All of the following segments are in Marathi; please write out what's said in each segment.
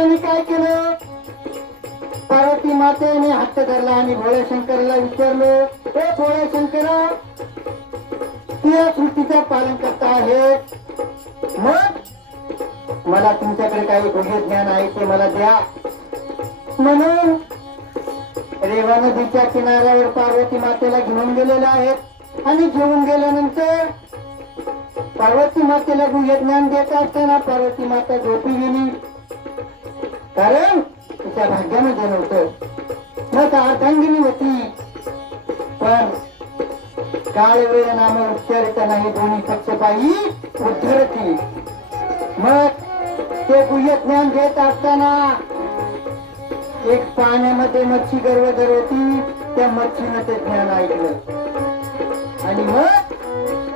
शंकराने काय केलं? पार्वती मातेने हट्ट धरला आणि भोळ्या शंकराला विचारलं, हे भोळ्या शंकरा, तू या सृष्टीचं पालन करता आहे, मग मला तुमच्याकडे काही गुह्य ज्ञान आहे ते मला द्या. म्हणून रेवा नदीच्या किनाऱ्यावर पार्वती मातेला घेऊन गेलेले आहेत आणि घेऊन गेल्यानंतर पार्वती मातेला गुह्य ज्ञान देत असताना पार्वती माता झोपी गेली, कारण तिच्या भाग्यामध्ये नव्हतं. मग अर्धांगिनी होती, पण काळ वेळ नाम उच्चारित नाही दोन्ही पक्षपायी उद्धरती. मग ते गुह्य ज्ञान देत असताना एक पाण्यामध्ये मच्छी गर्भधर होती, त्या मच्छीनं ते ज्ञान ऐकलं आणि मग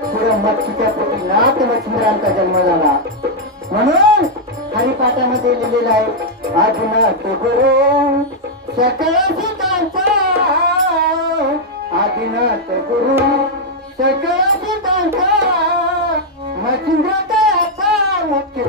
पुढे मच्छीच्या पोटी नाथ मच्छिंद्रांचा जन्म झाला. म्हणून हरिपाठामध्ये लिहिलेलं आहे, आदिनाथ गुरु सकळ सिद्धांचा, आदिनाथ गुरु सकळ सिद्धांचा, मच्छिंद्र तयाचा मुख्य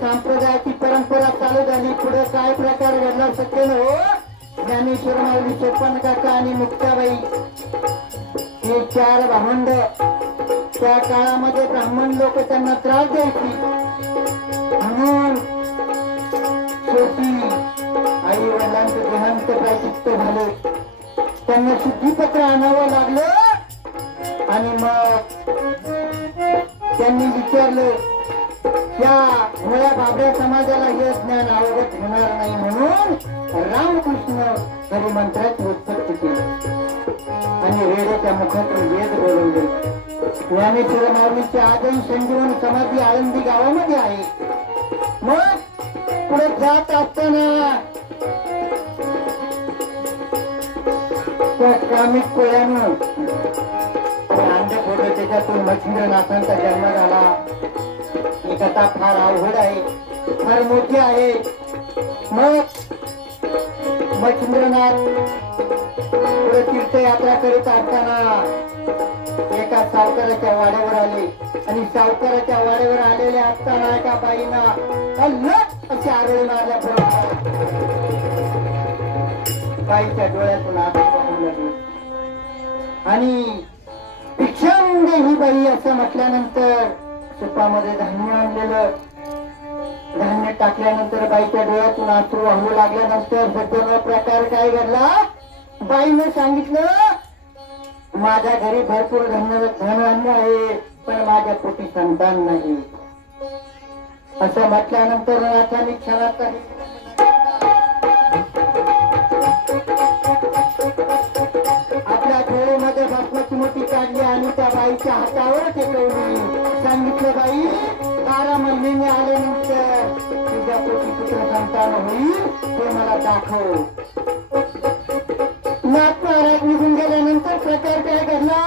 संप्रदायाची परंपरा चालू झाली. पुढे काय प्रकार घडला शक्य न हो. ज्ञानेश्वर माऊली, चोपन्न काका आणि मुक्ताबाई हे चार भावंड. त्या काळामध्ये ब्राह्मण लोक त्यांना त्रास द्यायची, म्हणून शेवटी आई वडिलांचं देहांत प्रायचित्त झाले. त्यांना शुद्धीपत्र आणावं लागलं आणि मग त्यांनी विचारलं, त्या भोळ्या बाबड्या समाजाला हे ज्ञान अवगत होणार नाही, म्हणून रामकृष्ण हरिमंत्राची उत्पत्ती केली आणि वेदाच्या मुखातून वेद बोलवले. ज्ञानेश्वर माऊलीची आजही संजीवन समाधी आळंदी गावामध्ये आहे. मग पुढे जात असताना त्या कामिक कोळ्यानं अंडे फोडलं, त्याच्यातून मच्छिंद्रनाथांचा जन्म झाला. ही कथा फार अवघड आहे, फार मोठी आहे. मग मच्छिंद्रनाथ पुढे तीर्थयात्रा करीत असताना एका सावकाराच्या वाड्यावर आले आणि सावकाराच्या वाड्यावर आलेले असताना एका बाईना अशी आरोळी मारल्याबरोबर बाईच्या डोळ्यातून आसू लागले आणि भिक्षाम दे ही बाई असं म्हटल्यानंतर सुपामध्ये धान्य आणलेलं, धान्य टाकल्यानंतर बाईच्या डोळ्यातून अश्रू वाहू लागल्यानंतर सध्यानं प्रकार काय घडला. बाईनं सांगितलं, माझ्या घरी भरपूर धनधान्य आहे, पण माझ्या पोटी संतान नाही. असं म्हटल्यानंतर नाथांनी क्षणात आपल्या डोळ्यामध्ये भस्माची मोठी काढली आणि त्या बाईच्या हातावर टेकवली. सांगितलं, बाई 12 महिने आल्यानंतर तुझ्या पोटी पुत्र संतान होईल, ते मला दाखव. नाथ महाराज निघून गेल्यानंतर प्रकार काय घडला?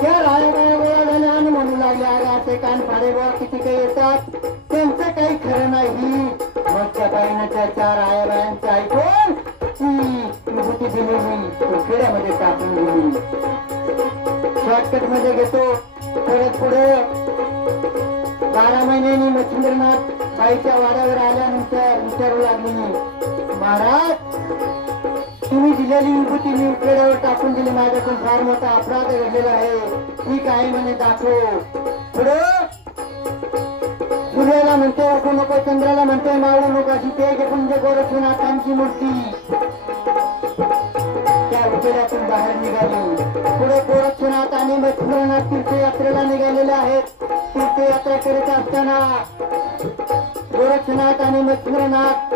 त्या रायाबाया गोळा झाल्या आणि म्हणू लागल्या, अरे असे कान फाडे गोळा किती काही येतात, त्यांचं काही खरं नाही. मग त्या बाईनं त्या 4 आयाबायांचं ऐकून ती विभूती दिलेली खेड्यामध्ये टाकून दिली. शॉर्टकट मध्ये घेतो. परत पुढे 12 महिन्यांनी मच्छिंद्रनाथ बाईच्या वाड्यावर आल्यानंतर विचारू लागली, महाराज तुम्ही दिलेली विभूती मी उकड्यावर टाकून दिली, माझ्याकडून फार मोठा अपराध घडलेला आहे. ठीक आहे म्हणे, दाखव. पुढे सूर्याला म्हणते उठू नको, चंद्राला म्हणते मावळू नको, अशी ते म्हणजे गोरखनाथांची मूर्ती त्या उकड्यातून बाहेर निघाली. पुढे गोरखनाथ आणि मच्छिंद्रनाथ तीर्थयात्रेला निघालेले आहेत. तीर्थयात्रा करत असताना गोरखनाथ आणि मच्छिंद्रनाथ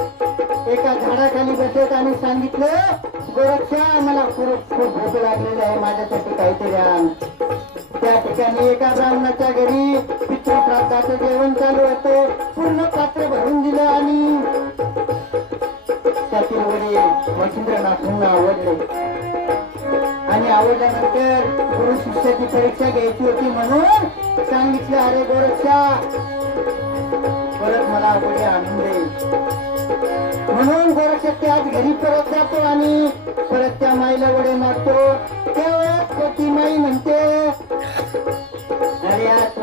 एका झाडाखाली बसत आणि सांगितलं, गोरक्षा मला खूप भूक लागलेली आहे, माझ्यासाठी काहीतरी आण. त्या ठिकाणी एका ब्राह्मणाच्या घरी पितृश्राद्धाचं जेवण चालू होतं. पूर्ण पात्र भरून दिलं आणि त्यातील वडे मच्छिंद्रनाथांना आवडले. आणि आवडल्यानंतर गुरु शिष्याची परीक्षा घ्यायची होती म्हणून सांगितलं, अरे गोरक्षा परत मला वडे आणून दे. म्हणून गोरक्ष त्याच घरी परत जातो आणि परत त्या माईला वडे मागतो. त्यावेळेस ती माई म्हणते, अरे आज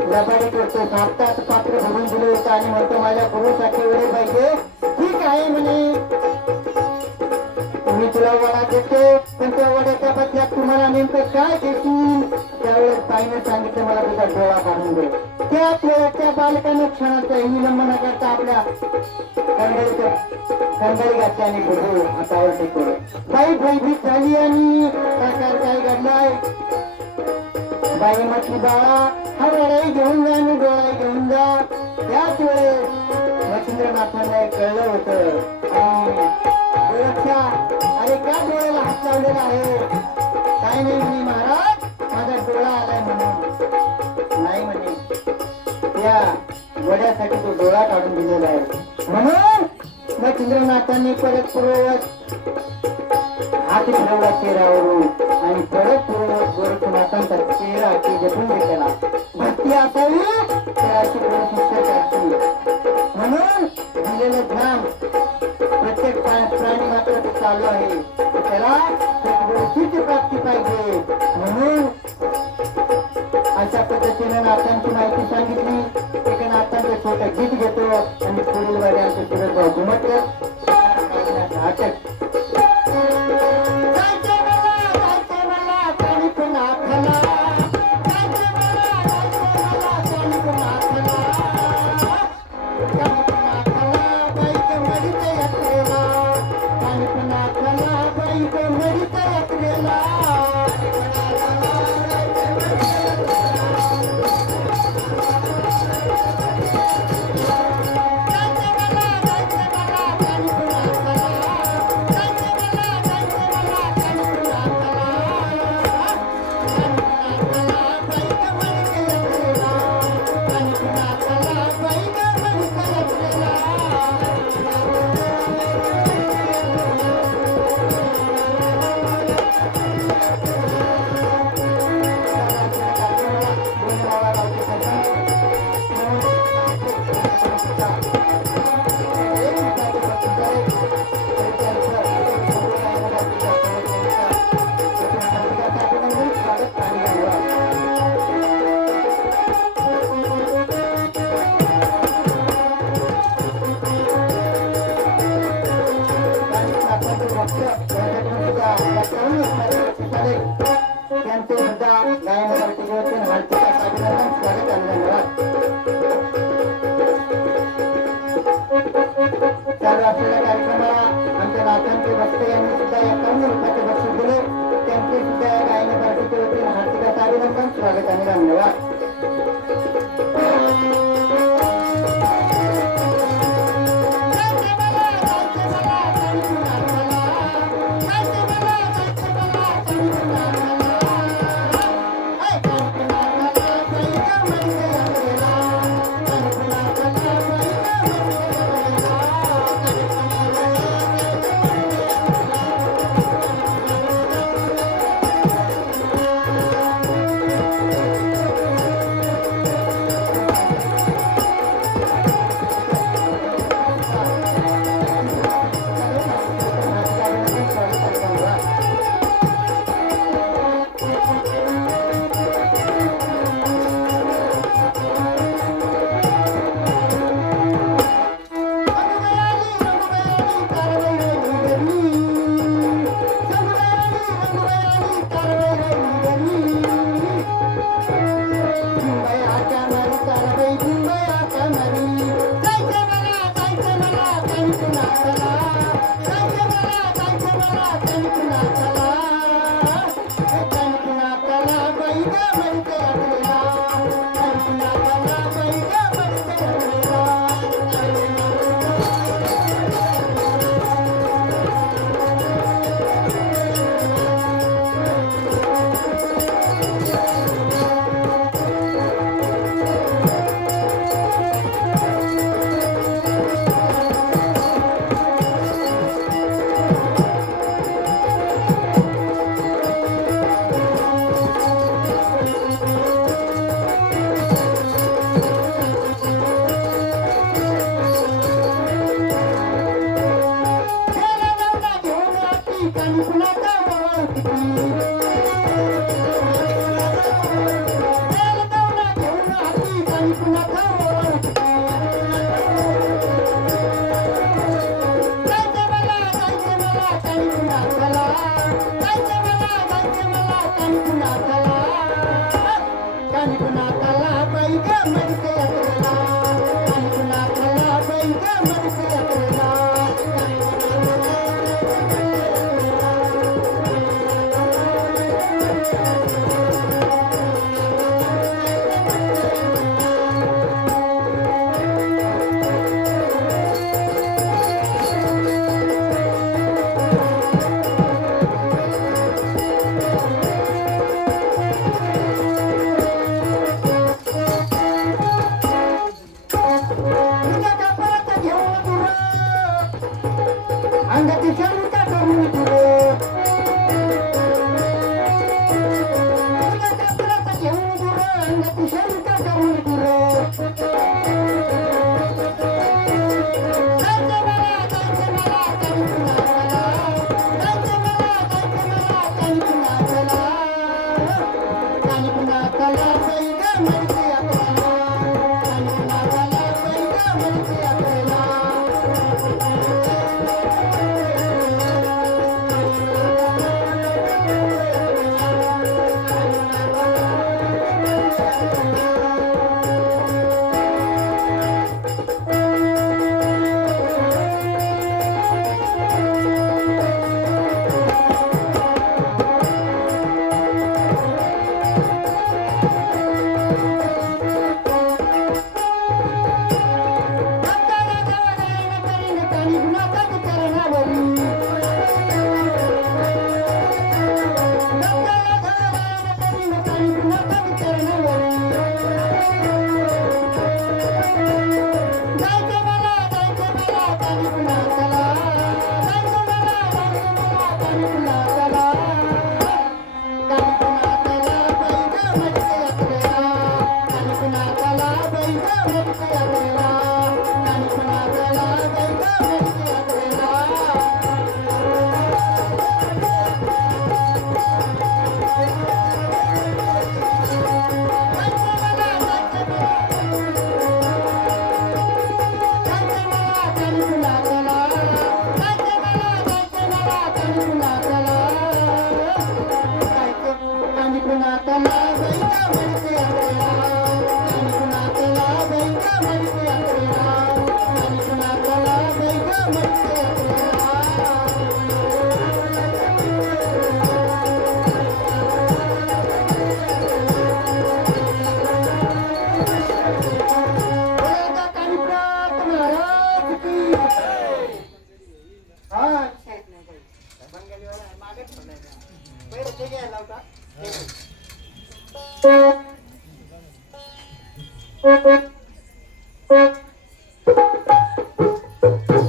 लबाडी करतो, हातात पात्र भरून दिलं होतं आणि म्हणतो माझ्या गुरुसाठी वडे पाहिजे. ठीक आहे म्हणे, मी तुला वडा देते, पण त्या वड्याच्या बदल्यात तुम्हाला नेमकं काय देतील? त्यावेळेस ताईने सांगितलं, मला तुझा डोळा काढून दे. त्याच वेळेस त्या बालकाने क्षणाचा विलंब न करता आपल्या कंगाली घातली आणि गुरु हातावर टेकवलं. बाई भयभीत झाली आणि प्रकार काय घडलाय? बाई म्हटली, बाळा हा वडाही घेऊन जा आणि डोळा घेऊन जा. त्याच वेळेस मच्छिंद्रनाथांना कळलं होतं, अरे का डोळ्याला हात लावलेला आहे? काय नाही म्हणे, महाराज माझा डोळा आलाय म्हणून. नाही म्हणे, त्या वड्यासाठी तो डोळा काढून दिलेला आहे. म्हणून मच्छिंद्रनाथांनी परत पूर्ववत हात फिरवला चेहऱ्यावरून आणि परत पूर्ववत गोरखनाथांचा चेहरा जपून घेतला. भक्ती असावी तर अशी शिष्य करायची. म्हणून दिलेलं ज्ञान प्रत्येक प्राणी मात्र चालू आहे, त्याला गुरुची प्राप्ती पाहिजे. म्हणून अशा पद्धतीने नाथांची माहिती सांगितली. एक नाथांचं छोटं गीत घेतो आणि पुढील वाड्यांचं सुरत भाऊ घुमटलं अटक. स्वागत आणि धन्यवाद.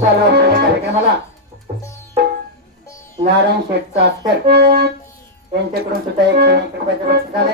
चालू असलेल्या कार्यक्रमाला नारायण शेठ चासकर यांच्याकडून सुद्धा 101 रुपयाचे बक्षीस आले.